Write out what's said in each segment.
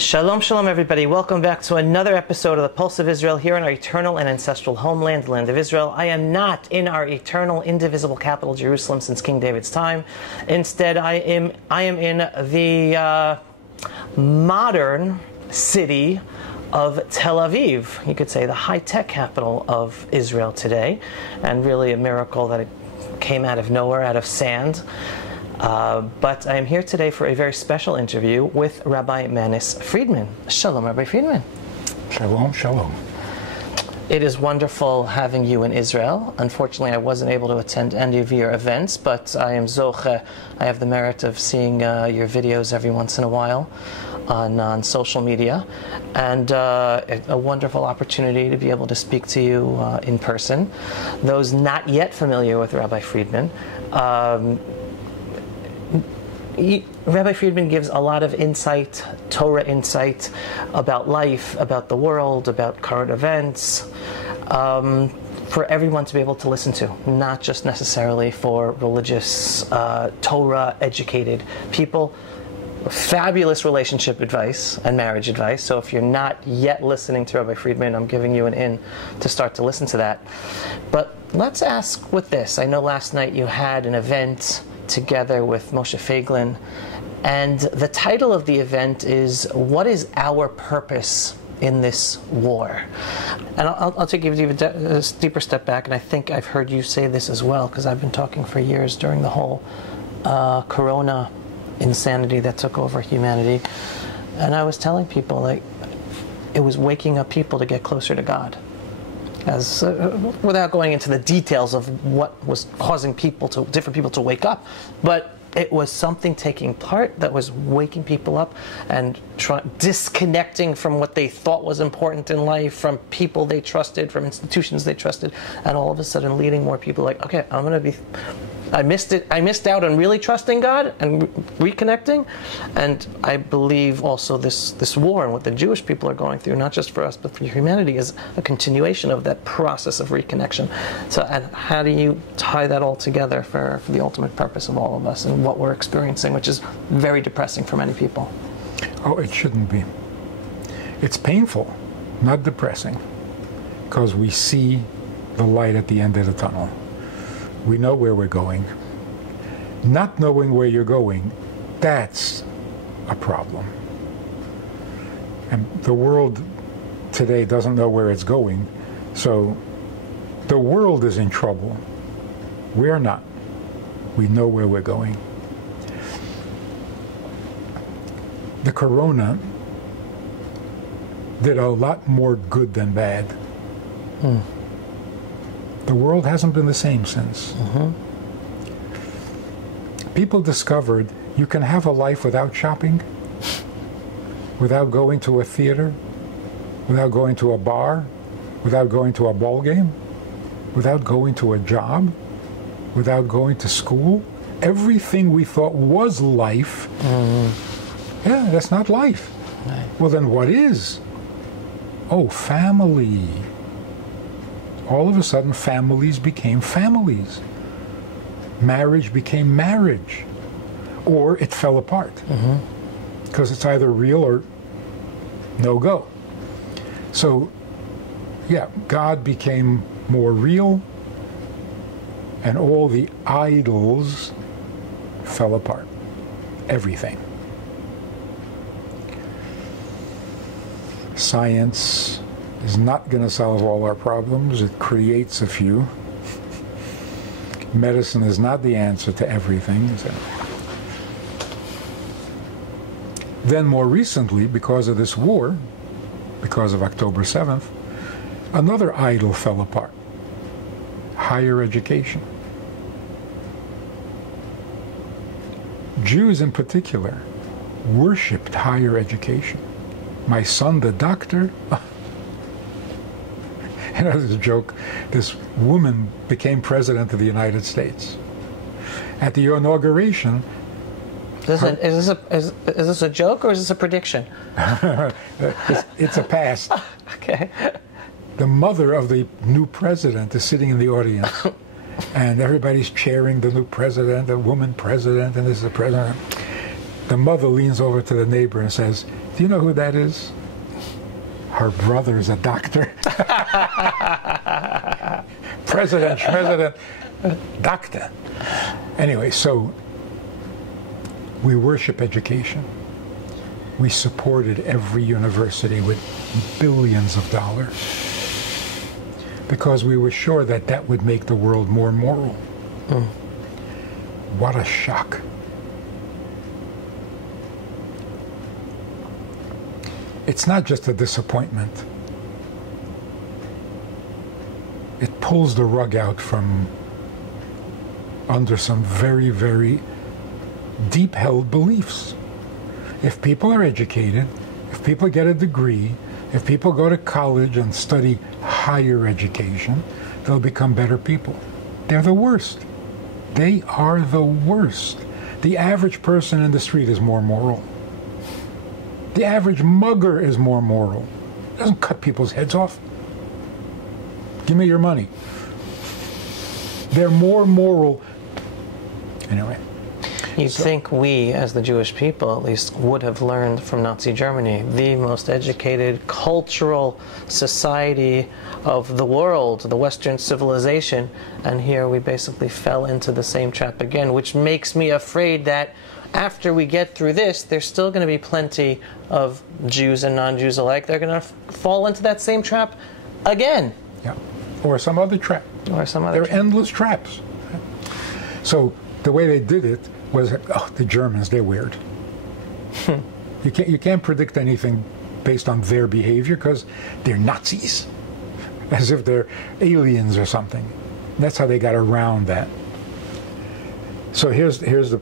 Shalom, shalom, everybody. Welcome back to another episode of the Pulse of Israel here in our eternal and ancestral homeland, the land of Israel. I am not in our eternal, indivisible capital, Jerusalem, since King David's time. Instead, I am in the modern city of Tel Aviv. You could say the high-tech capital of Israel today, and really a miracle that it came out of nowhere, out of sand. But I am here today for a very special interview with Rabbi Manis Friedman. Shalom, Rabbi Friedman. Shalom, shalom. It is wonderful having you in Israel. Unfortunately, I wasn't able to attend any of your events, but I am zoche. I have the merit of seeing your videos every once in a while on social media, and a wonderful opportunity to be able to speak to you in person. Those not yet familiar with Rabbi Friedman, Rabbi Friedman gives a lot of insight, Torah insight, about life, about the world, about current events, for everyone to be able to listen to, not just necessarily for religious, Torah-educated people. Fabulous relationship advice and marriage advice. So if you're not yet listening to Rabbi Friedman, I'm giving you an in to start to listen to that. But let's ask with this. I know last night you had an event together with Moshe Feiglin, and the title of the event is "What is our purpose in this war?" And I'll take you a deeper step back, and I think I've heard you say this as well, because I've been talking for years during the whole Corona insanity that took over humanity, and I was telling people, like, it was waking up people to get closer to God. As without going into the details of what was causing different people to wake up, but it was something taking part that was waking people up and disconnecting from what they thought was important in life, from people they trusted, from institutions they trusted, and all of a sudden leading more people like, okay, I missed out on really trusting God and reconnecting. And I believe also this war and what the Jewish people are going through, not just for us but for humanity, is a continuation of that process of reconnection. So, and how do you tie that all together for the ultimate purpose of all of us and what we're experiencing, which is very depressing for many people? Oh, it shouldn't be. It's painful, not depressing, because we see the light at the end of the tunnel. We know where we're going. Not knowing where you're going, that's a problem. And the world today doesn't know where it's going, so the world is in trouble. We're not. We know where we're going. The Corona did a lot more good than bad. The world hasn't been the same since. People discovered you can have a life without shopping, without going to a theater, without going to a bar, without going to a ball game, without going to a job, without going to school. Everything we thought was life, yeah, that's not life. Right. Well, then what is? Oh, family. All of a sudden, families became families. Marriage became marriage. Or it fell apart. Because it's either real or no go. So, yeah, God became more real, and all the idols fell apart. Everything. Science is not going to solve all our problems. It creates a few. Medicine is not the answer to everything. So. Then more recently, because of this war, because of October 7th, another idol fell apart. Higher education. Jews in particular worshipped higher education. My son, the doctor. You know, there's a joke. This woman became president of the United States. At the inauguration... Is this a joke or is this a prediction? It's a past. Okay. The mother of the new president is sitting in the audience. And everybody's cheering the new president, the woman president, and this is the president. The mother leans over to the neighbor and says, "Do you know who that is?" Her brother's a doctor. President, doctor. Anyway, so we worship education. We supported every university with billions of dollars because we were sure that that would make the world more moral. What a shock. It's not just a disappointment. It pulls the rug out from under some very, very deep-held beliefs. If people are educated, if people get a degree, if people go to college and study higher education, they'll become better people. They're the worst. They are the worst. The average person in the street is more moral. The average mugger is more moral. Doesn't cut people's heads off. Give me your money. They're more moral. Anyway. You'd think we, as the Jewish people at least, would have learned from Nazi Germany, the most educated cultural society of the world, the Western civilization, and here we basically fell into the same trap again, which makes me afraid that after we get through this, there's still going to be plenty of Jews and non-Jews alike. They're going to fall into that same trap again. Yeah, or some other trap. Or some other. They're endless traps. So the way they did it was, the Germans, they're weird. You can't predict anything based on their behavior because they're Nazis, as if they're aliens or something. That's how they got around that. So here's the.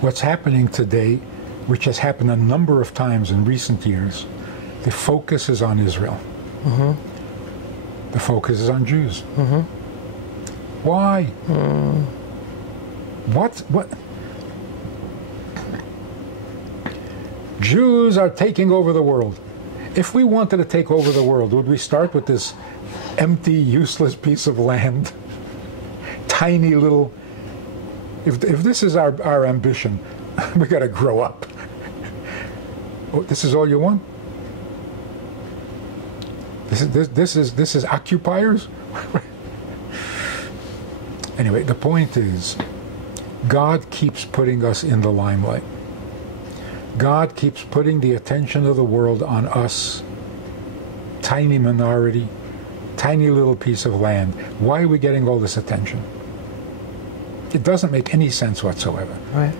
What's happening today, which has happened a number of times in recent years, the focus is on Israel. The focus is on Jews. Why? What? Jews are taking over the world. If we wanted to take over the world, would we start with this empty, useless piece of land? Tiny little... If this is our ambition, we got to grow up. Oh, this is all you want? This is occupiers? Anyway, the point is, God keeps putting us in the limelight. God keeps putting the attention of the world on us, tiny minority, tiny little piece of land. Why are we getting all this attention? It doesn't make any sense whatsoever. Right.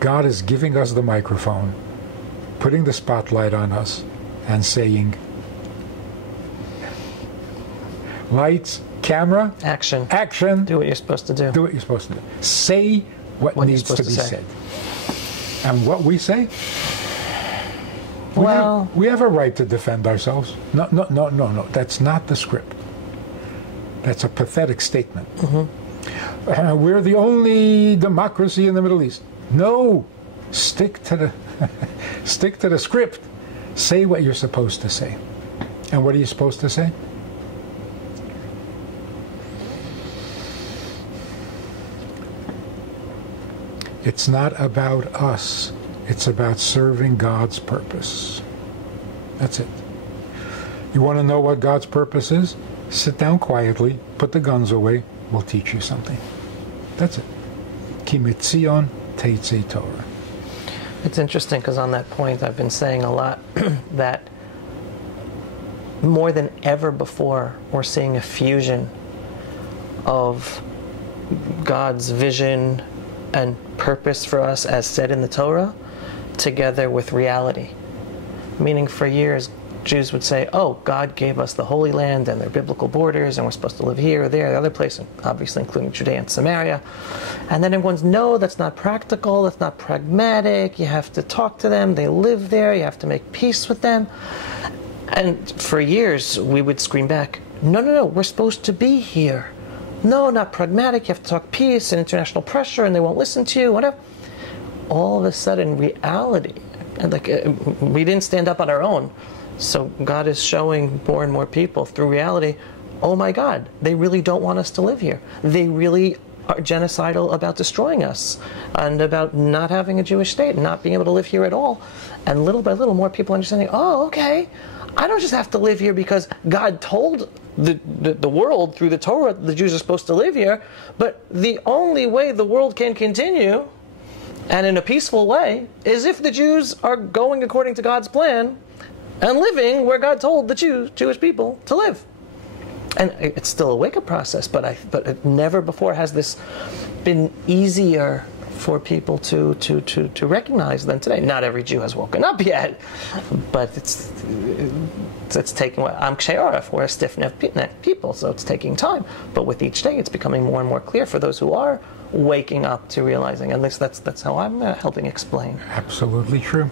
God is giving us the microphone, putting the spotlight on us, and saying, lights, camera, action. Action. Do what you're supposed to do. Do what you're supposed to do. Say what needs to be said. And what we say? We have a right to defend ourselves. No. That's not the script. That's a pathetic statement. We're the only democracy in the Middle East. No, stick to the script. Say what you're supposed to say. And what are you supposed to say? It's not about us. It's about serving God's purpose. That's it. You want to know what God's purpose is? Sit down quietly, put the guns away, we'll teach you something. That's it. Ki mitzion teitzei Torah. It's interesting because on that point I've been saying a lot that more than ever before we're seeing a fusion of God's vision and purpose for us as said in the Torah together with reality. Meaning for years Jews would say, oh, God gave us the Holy Land and their biblical borders and we're supposed to live here or there, the other place, and obviously including Judea and Samaria. And then everyone's, no, that's not practical, that's not pragmatic, you have to talk to them, they live there, you have to make peace with them. And for years we would scream back, no, we're supposed to be here. No, not pragmatic, you have to talk peace and international pressure and they won't listen to you, whatever. All of a sudden reality, and we didn't stand up on our own. So God is showing more and more people through reality, oh my God, they really don't want us to live here. They really are genocidal about destroying us and about not having a Jewish state and not being able to live here at all. And little by little, more people understanding, oh, okay, I don't just have to live here because God told the world through the Torah the Jews are supposed to live here, but the only way the world can continue, and in a peaceful way, is if the Jews are going according to God's plan and living where God told the Jewish people to live. And it's still a wake-up process, but it never before has this been easier for people to recognize than today. Not every Jew has woken up yet, but it's taking. I'm Kshay Arif, we're a stiff-necked people, so it's taking time. But with each day, it's becoming more and more clear for those who are waking up to realizing. And that's how I'm helping explain. Absolutely true.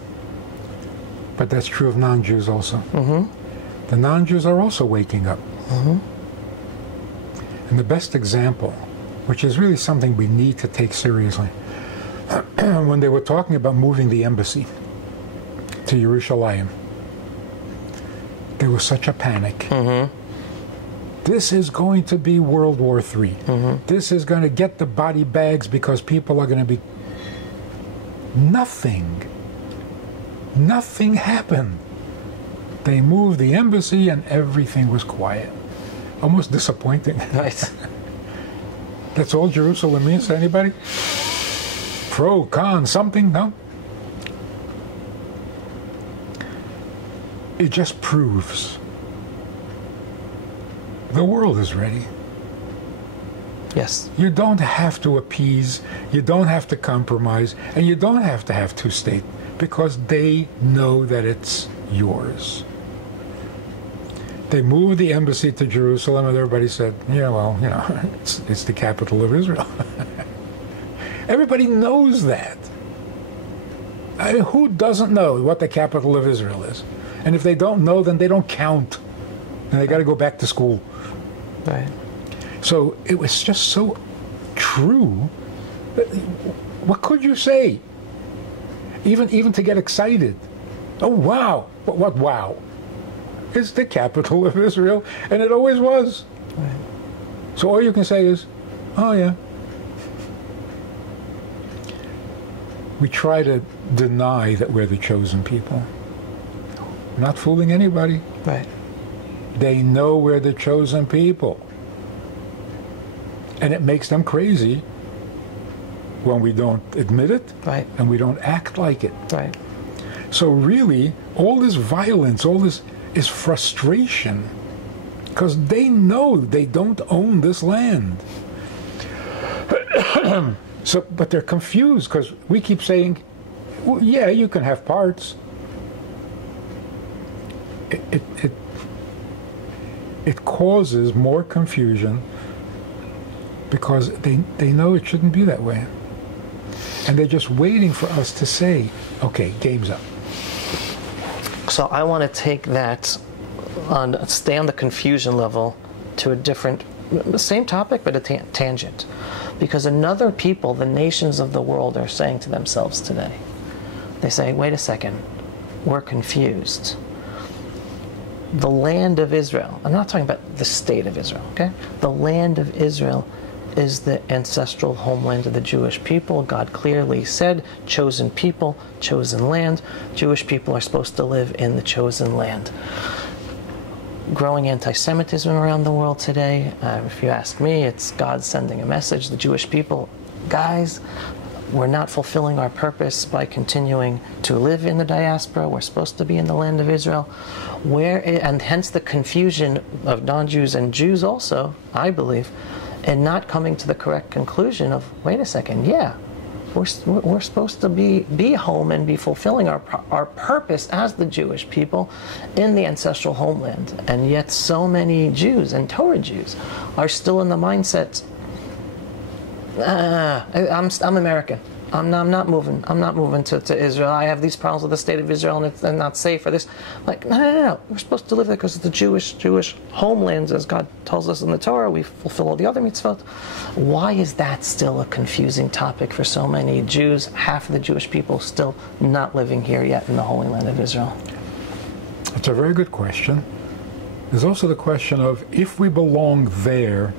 But that's true of non-Jews also. Mm-hmm. The non-Jews are also waking up. Mm-hmm. And the best example, which is really something we need to take seriously, when they were talking about moving the embassy to Jerusalem, there was such a panic. Mm-hmm. This is going to be World War III. Mm-hmm. This is going to get the body bags because people are going to be... Nothing happened. They moved the embassy and everything was quiet. Almost disappointing. Right. That's all Jerusalem means to anybody? Pro, con, something? No? It just proves the world is ready. Yes. You don't have to appease, you don't have to compromise, and you don't have to have two-state, because they know that it's yours. They moved the embassy to Jerusalem, and everybody said, yeah, well, you know, it's the capital of Israel. Everybody knows that. I mean, who doesn't know what the capital of Israel is? And if they don't know, then they don't count. And they got to go back to school. Right. So it was just so true. What could you say? Even to get excited. Oh, wow. What wow? It's the capital of Israel, and it always was. Right. So all you can say is, oh, yeah. We try to deny that we're the chosen people. We're not fooling anybody. Right. They know we're the chosen people. And it makes them crazy when we don't admit it, Right. and we don't act like it. Right. So really, all this violence, all this is frustration, because they know they don't own this land. So, but they're confused because we keep saying, well, yeah, you can have parts. It causes more confusion because they know it shouldn't be that way. And they're just waiting for us to say, okay, game's up. So I want to take that stay on the confusion level to a different, the same topic, but a tangent. Because another people, the nations of the world, are saying to themselves today, they say, wait a second, we're confused. The land of Israel, I'm not talking about the state of Israel, okay? The land of Israel is the ancestral homeland of the Jewish people. God clearly said, chosen people, chosen land. Jewish people are supposed to live in the chosen land. Growing anti-Semitism around the world today, if you ask me, it's God sending a message. The Jewish people, guys, we're not fulfilling our purpose by continuing to live in the diaspora. We're supposed to be in the land of Israel. And hence the confusion of non-Jews and Jews also, I believe, and not coming to the correct conclusion of, wait a second, yeah, we're supposed to be home and be fulfilling our purpose as the Jewish people in the ancestral homeland. And yet so many Jews and Torah Jews are still in the mindset, I'm American. I'm not moving. I'm not moving to Israel. I have these problems with the state of Israel, and it's not safe for this. Like, no. We're supposed to live there because it's the Jewish homelands, as God tells us in the Torah. We fulfill all the other mitzvot. Why is that still a confusing topic for so many Jews? Half of the Jewish people still not living here yet in the Holy Land of Israel. It's a very good question. There's also the question of, if we belong there,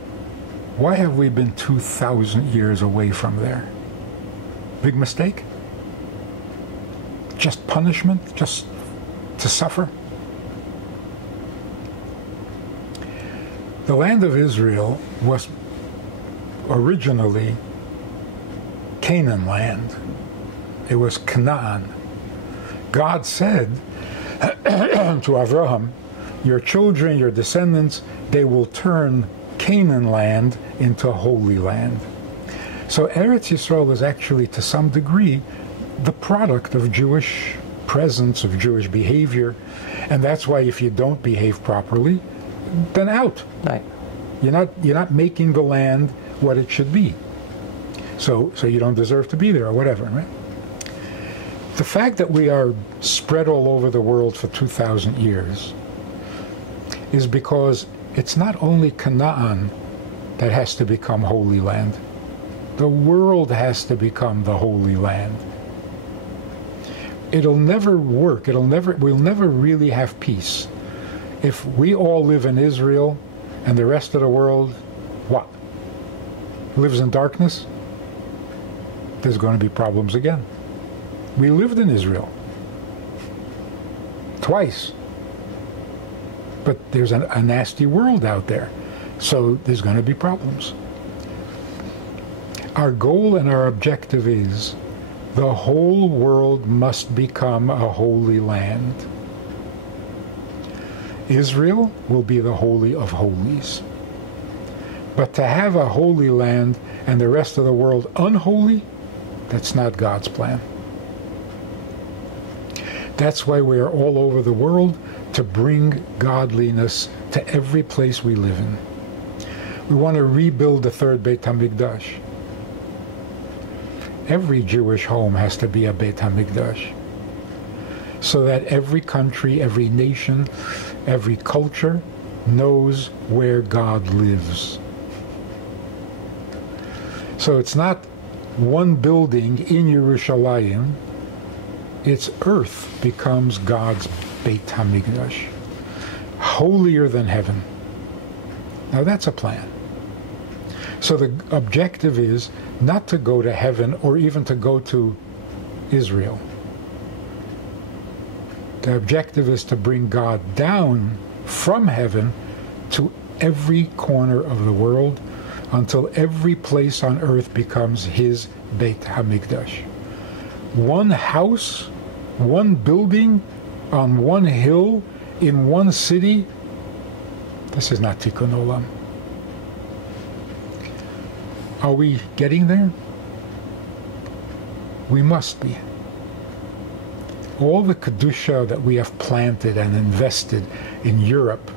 why have we been 2,000 years away from there? Big mistake? Just punishment? Just to suffer? The land of Israel was originally Canaan land. It was Canaan. God said to Abraham, your children, your descendants, they will turn Canaan land into Holy Land. So Eretz Yisrael is actually, to some degree, the product of Jewish presence, of Jewish behavior, and that's why if you don't behave properly, then out. Right. You're not making the land what it should be. So you don't deserve to be there or whatever, right? The fact that we are spread all over the world for 2,000 years is because it's not only Canaan that has to become Holy Land. The world has to become the Holy Land. It'll never work. We'll never really have peace if we all live in Israel and the rest of the world, what? Lives in darkness? There's going to be problems again. We lived in Israel twice. But there's a nasty world out there. So there's going to be problems. Our goal and our objective is the whole world must become a holy land. Israel will be the Holy of Holies. But to have a holy land and the rest of the world unholy, that's not God's plan. That's why we are all over the world, to bring godliness to every place we live in. We want to rebuild the third Beit HaMikdash. Every Jewish home has to be a Beit HaMikdash, so that every country, every nation, every culture knows where God lives. So it's not one building in Yerushalayim, its earth becomes God's Beit HaMikdash, holier than heaven. Now that's a plan. So the objective is not to go to heaven or even to go to Israel. The objective is to bring God down from heaven to every corner of the world until every place on earth becomes his Beit HaMikdash. One house, one building, on one hill, in one city, this is not Tikkun Olam. Are we getting there? We must be. All the Kedusha that we have planted and invested in Europe,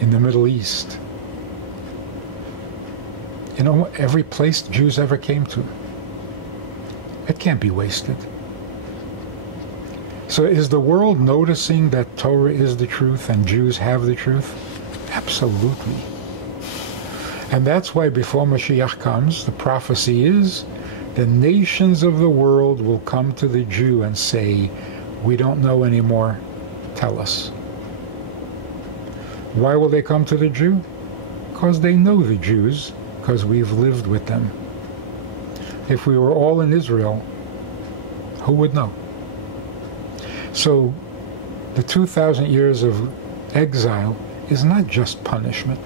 in the Middle East, every place Jews ever came to, it can't be wasted. So is the world noticing that Torah is the truth and Jews have the truth? Absolutely. And that's why before Mashiach comes, the prophecy is, the nations of the world will come to the Jew and say, we don't know anymore, tell us. Why will they come to the Jew? Because they know the Jews, because we've lived with them. If we were all in Israel, who would know? So the 2,000 years of exile is not just punishment.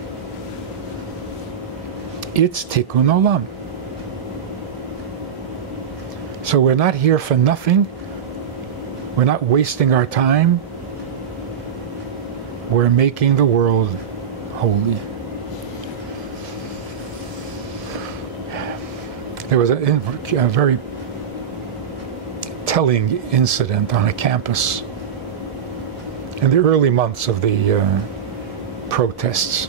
It's Tikkun Olam. So we're not here for nothing. We're not wasting our time. We're making the world holy. There was a very telling incident on a campus in the early months of the protests.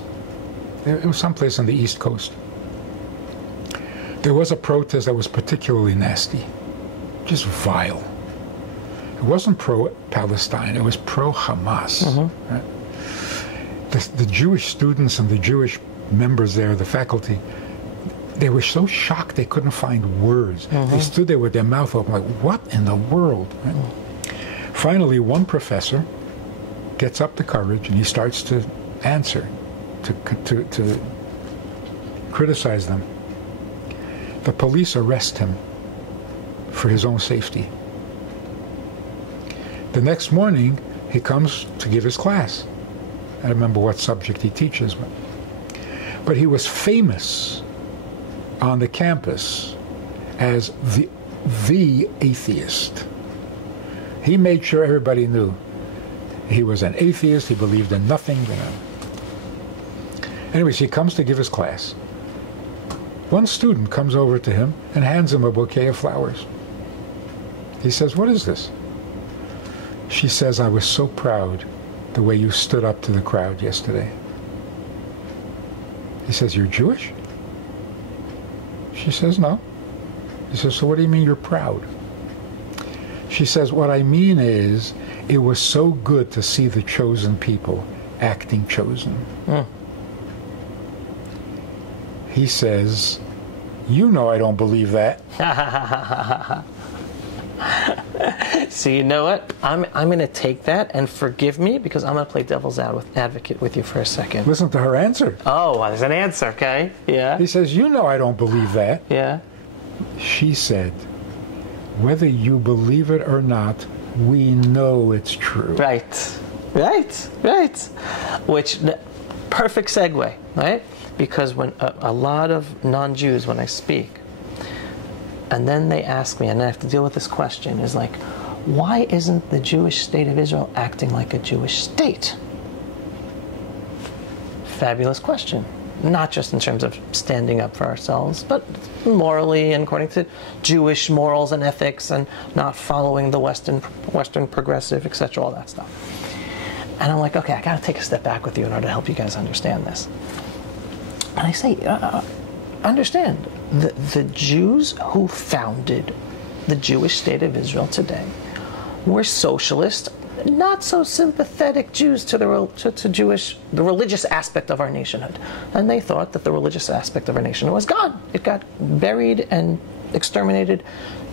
It was someplace on the East Coast. There was a protest that was particularly nasty, just vile. It wasn't pro-Palestine, it was pro-Hamas. Mm-hmm. Right? The Jewish students and the Jewish members there, the faculty, they were so shocked they couldn't find words. Mm-hmm. They stood there with their mouth open like, what in the world? Right? Finally, one professor gets up the courage and he starts to answer, to criticize them. The police arrest him for his own safety. The next morning, he comes to give his class. I don't remember what subject he teaches, but he was famous on the campus as the atheist. He made sure everybody knew he was an atheist. He believed in nothing. Anyways, he comes to give his class. One student comes over to him and hands him a bouquet of flowers. He says, "What is this?" She says, "I was so proud the way you stood up to the crowd yesterday." He says, "You're Jewish?" She says, "No." He says, "So what do you mean you're proud?" She says, "What I mean is, it was so good to see the chosen people acting chosen." He says, "You know I don't believe that." So you know what? I'm going to take that, and forgive me, because I'm going to play devil's advocate with you for a second. Listen to her answer. Oh, there's an answer, okay? Yeah. He says, "You know I don't believe that." Yeah. She said, "Whether you believe it or not, we know it's true." Right. Which, perfect segue, right? Because when a lot of non-Jews, when I speak, and then they ask me, and I have to deal with this question, is like, why isn't the Jewish state of Israel acting like a Jewish state? Fabulous question. Not just in terms of standing up for ourselves, but morally and according to Jewish morals and ethics, and not following the Western progressive, etc., all that stuff. And I'm like, okay, I got to take a step back with you in order to help you guys understand this. And I say, understand, the Jews who founded the Jewish state of Israel today were socialist, not so sympathetic Jews to the religious aspect of our nationhood. And they thought that the religious aspect of our nation was gone. It got buried and exterminated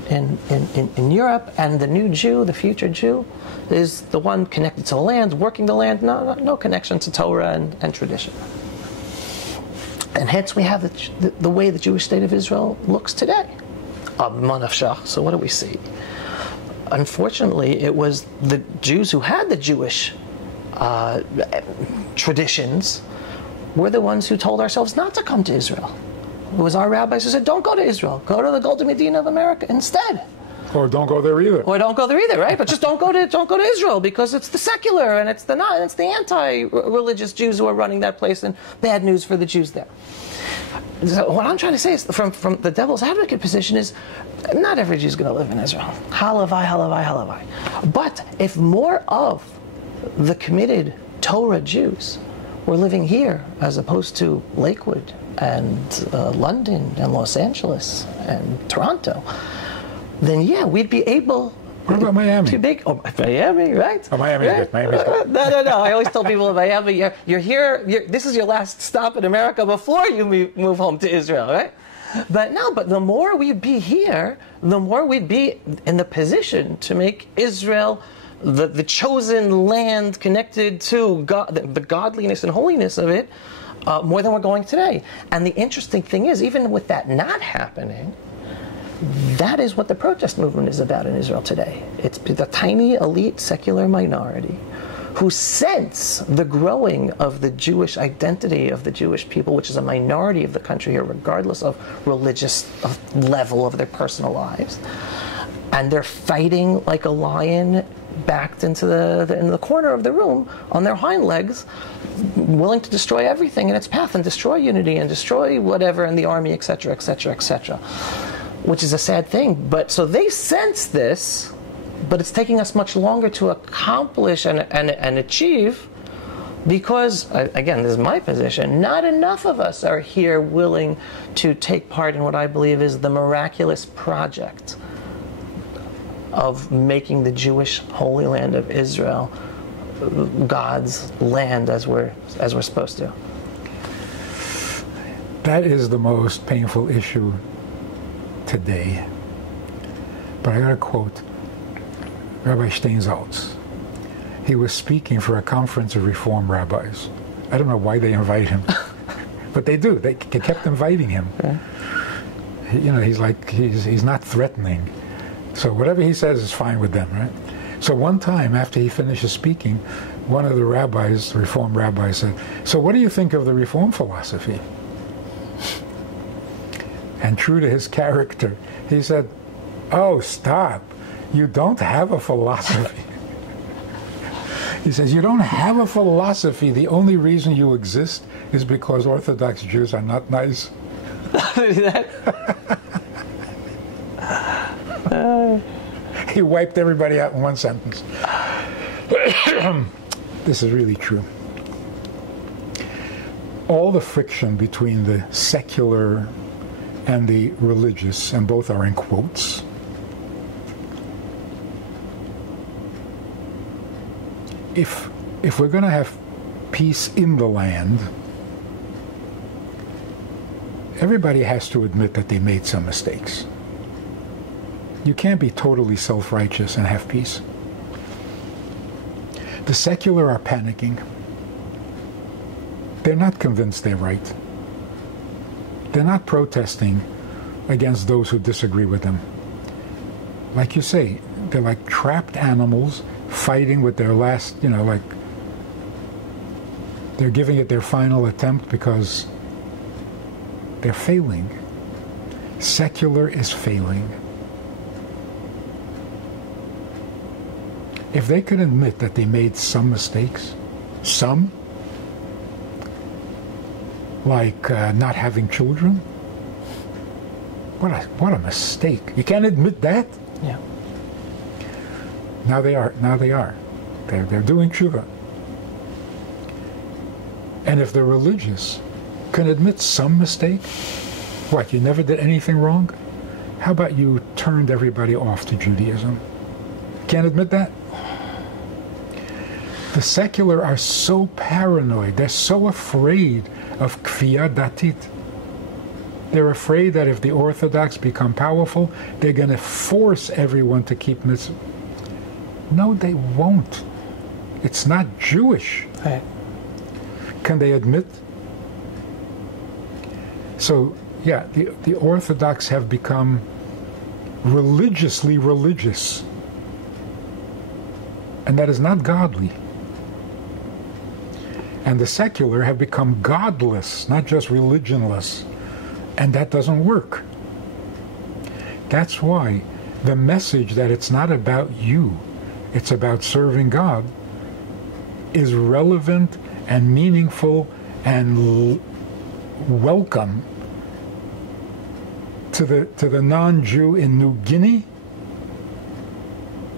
in Europe, and the new Jew, the future Jew, is the one connected to the land, working the land, no connection to Torah and tradition. And hence we have the way the Jewish state of Israel looks today. So what do we see? Unfortunately, it was the Jews who had the Jewish traditions were the ones who told ourselves not to come to Israel. It was our rabbis who said, "Don't go to Israel. Go to the Golden Medina of America instead." Or don't go there either. Or don't go there either, right? But just don't go to Israel, because it's the secular and it's the anti-religious Jews who are running that place, and bad news for the Jews there. So what I'm trying to say is, from the devil's advocate position, is not every Jew is going to live in Israel. Halavai, halavai, halavai. But if more of the committed Torah Jews were living here as opposed to Lakewood and London and Los Angeles and Toronto, then yeah, we'd be able. What about Miami? Too big. Oh, Miami, right? Oh, Miami's good. Miami's good. No. I always tell people in Miami, you're here. This is your last stop in America before you move home to Israel, right? But the more we'd be here, the more we'd be in the position to make Israel the chosen land connected to God, the godliness and holiness of it, more than we're going today. And the interesting thing is, even with that not happening, that is what the protest movement is about in Israel today. It's the tiny, elite, secular minority who sense the growing of the Jewish identity of the Jewish people, which is a minority of the country here, regardless of religious level of their personal lives. And they're fighting like a lion, backed into the corner of the room on their hind legs, willing to destroy everything in its path and destroy unity and destroy whatever in the army, etc., etc., etc. Which is a sad thing. But so they sense this, but it's taking us much longer to accomplish and achieve, because, again, this is my position, not enough of us are here willing to take part in what I believe is the miraculous project of making the Jewish Holy Land of Israel God's land as we're supposed to. That is the most painful issue today. But I got to quote Rabbi Steinsaltz. He was speaking for a conference of Reform rabbis. I don't know why they invite him, but they do. They kept inviting him. Okay. He's not threatening. So whatever he says is fine with them, right? So one time after he finishes speaking, one of the rabbis, the Reform rabbis, said, "So what do you think of the Reform philosophy?" And true to his character, he said, "Oh, stop. You don't have a philosophy." He says, "You don't have a philosophy. The only reason you exist is because Orthodox Jews are not nice." He wiped everybody out in one sentence. This is really true. All the friction between the secular and the religious, and both are in quotes, if we're going to have peace in the land, everybody has to admit that they made some mistakes. You can't be totally self-righteous and have peace. The secular are panicking. They're not convinced they're right. They're not protesting against those who disagree with them. Like you say, they're like trapped animals fighting with their last, like they're giving it their final attempt because they're failing. Secular is failing. If they could admit that they made some mistakes, like not having children, what a mistake. You can't admit that? Yeah. Now they are. They're doing tshuva. And if the religious can admit some mistake, what, you never did anything wrong? How about you turned everybody off to Judaism? Can't admit that? The secular are so paranoid. They're so afraid of kfiyah datit. They're afraid that if the Orthodox become powerful, they're going to force everyone to keep mitzvah. No, they won't. It's not Jewish. Right. Can they admit? So, yeah, the Orthodox have become religiously religious. And that is not godly. And the secular have become godless, not just religionless. And that doesn't work. That's why the message that it's not about you, it's about serving God, is relevant and meaningful and welcome to the non-Jew in New Guinea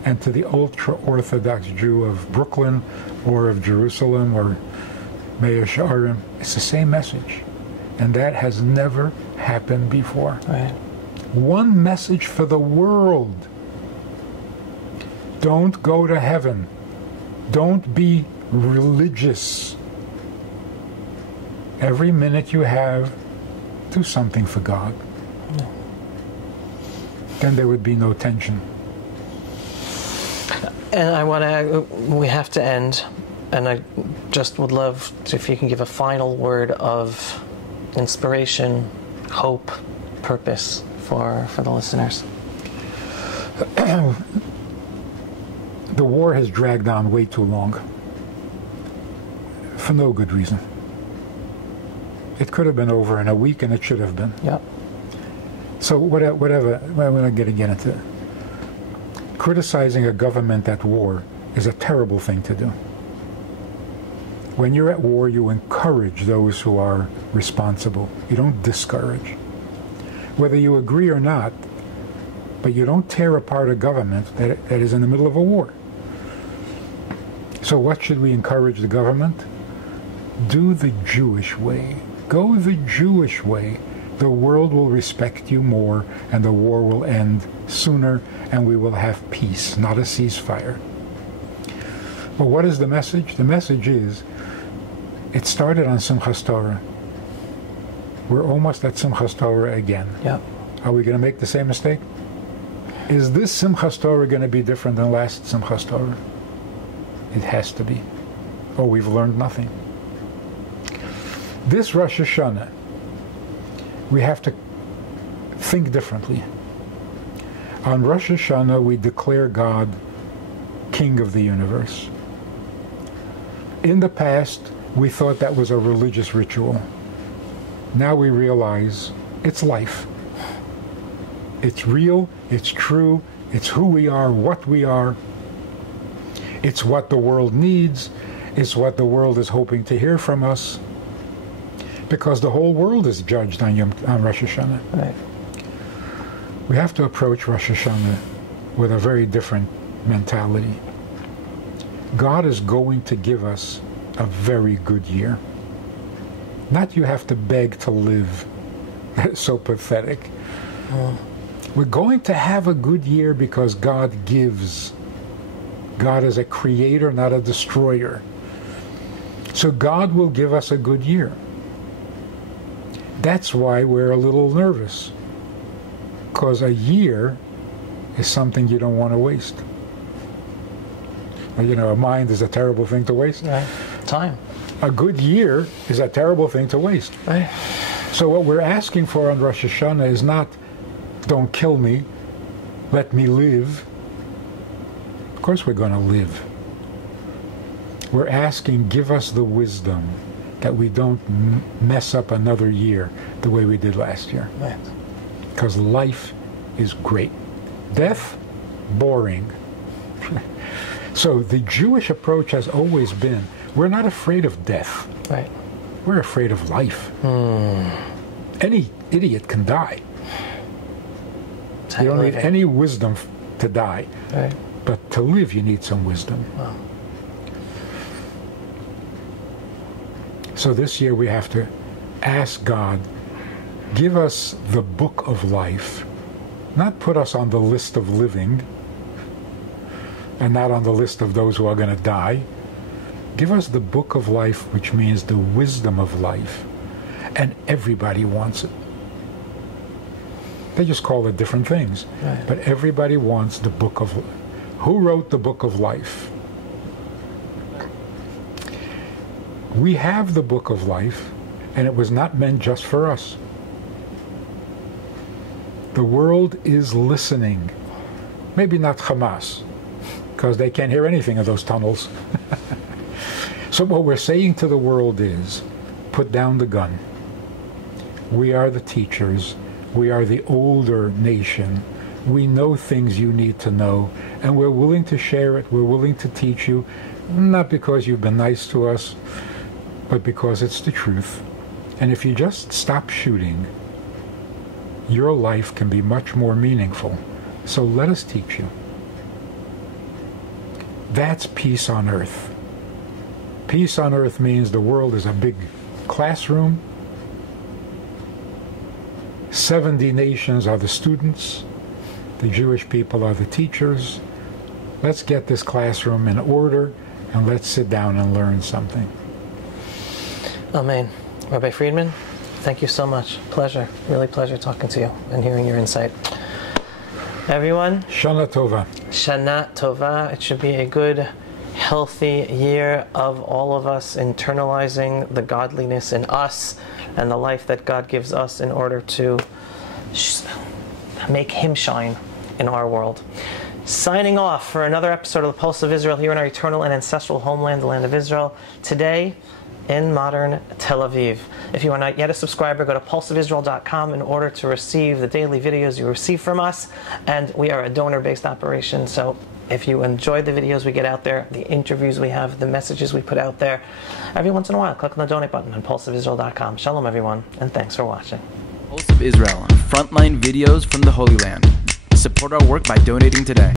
and to the ultra-Orthodox Jew of Brooklyn or of Jerusalem or Mea Shearim. It's the same message. And that has never happened before. Right. One message for the world. Don't go to heaven. Don't be religious. Every minute you have, do something for God. No. Then there would be no tension. And we have to end, and I just would love if you can give a final word of inspiration, hope, purpose for the listeners. The war has dragged on way too long for no good reason. It could have been over in a week, and it should have been. Yep. So whatever, we're not going to get into it. Criticizing a government at war is a terrible thing to do. When you're at war, you encourage those who are responsible. You don't discourage. Whether you agree or not, but you don't tear apart a government that is in the middle of a war. So what should we encourage the government? Do the Jewish way. Go the Jewish way. The world will respect you more, and the war will end sooner, and we will have peace, not a ceasefire. But what is the message? The message is, it started on Simchat Torah. We're almost at Simchat Torah again. Yep. Are we going to make the same mistake? Is this Simchat Torah going to be different than last Simchat Torah? It has to be. Or we've learned nothing. This Rosh Hashanah, we have to think differently. On Rosh Hashanah, we declare God King of the universe. In the past, we thought that was a religious ritual. Now we realize it's life. It's real, it's true, it's who we are, what we are. It's what the world needs, it's what the world is hoping to hear from us. Because the whole world is judged on Rosh Hashanah. Right. We have to approach Rosh Hashanah with a very different mentality. God is going to give us a very good year. Not you have to beg to live. That's so pathetic. We're going to have a good year because God gives. God is a creator, not a destroyer. So God will give us a good year. That's why we're a little nervous. Because a year is something you don't want to waste. You know, a mind is a terrible thing to waste. Right. Time. A good year is a terrible thing to waste. Right. So what we're asking for on Rosh Hashanah is not, don't kill me, let me live. Of course we're going to live. We're asking, give us the wisdom that we don't mess up another year the way we did last year. Right. Because life is great. Death, boring. So the Jewish approach has always been, we're not afraid of death. Right. We're afraid of life. Any idiot can die. You don't need any wisdom to die. Right. But to live, you need some wisdom. Wow. So this year we have to ask God, give us the book of life, not put us on the list of living and not on the list of those who are going to die. Give us the book of life, which means the wisdom of life. And everybody wants it. They just call it different things. Right. But everybody wants the book of life. Who wrote the book of life? We have the book of life, and it was not meant just for us. The world is listening. Maybe not Hamas, because they can't hear anything of those tunnels. So what we're saying to the world is, put down the gun. We are the teachers. We are the older nation. We know things you need to know, and we're willing to share it. We're willing to teach you, not because you've been nice to us, but because it's the truth. And if you just stop shooting, your life can be much more meaningful. So let us teach you. That's peace on earth. Peace on earth means the world is a big classroom. 70 nations are the students. The Jewish people are the teachers. Let's get this classroom in order, and let's sit down and learn something. Amen. Rabbi Friedman, thank you so much. Pleasure. Really pleasure talking to you and hearing your insight. Everyone, Shana Tova. Shana Tova. It should be a good, healthy year of all of us internalizing the godliness in us and the life that God gives us in order to make Him shine in our world. Signing off for another episode of the Pulse of Israel here in our eternal and ancestral homeland, the land of Israel. Today, in modern Tel Aviv. If you are not yet a subscriber, go to pulseofisrael.com in order to receive the daily videos you receive from us. And we are a donor-based operation, so if you enjoy the videos we get out there, the interviews we have, the messages we put out there, every once in a while, click on the donate button on pulseofisrael.com. Shalom, everyone, and thanks for watching. Pulse of Israel, frontline videos from the Holy Land. Support our work by donating today.